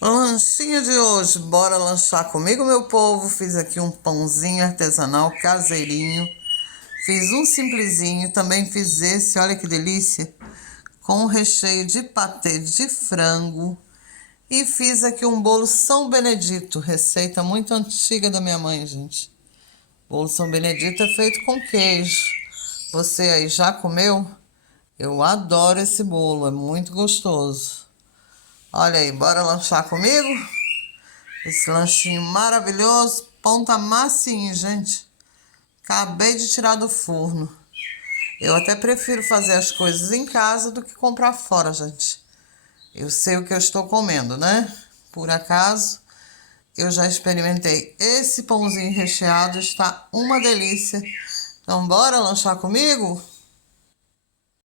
Lanchinho de hoje, bora lanchar comigo, meu povo. Fiz aqui um pãozinho artesanal caseirinho. Fiz um simplesinho, também fiz esse, olha que delícia, com recheio de patê de frango. E fiz aqui um bolo São Benedito, receita muito antiga da minha mãe, gente. Bolo São Benedito é feito com queijo. Você aí já comeu? Eu adoro esse bolo, é muito gostoso. Olha aí, bora lanchar comigo? Esse lanchinho maravilhoso. Pão tá massinho, gente. Acabei de tirar do forno. Eu até prefiro fazer as coisas em casa do que comprar fora, gente. Eu sei o que eu estou comendo, né? Por acaso, eu já experimentei esse pãozinho recheado. Está uma delícia. Então, bora lanchar comigo?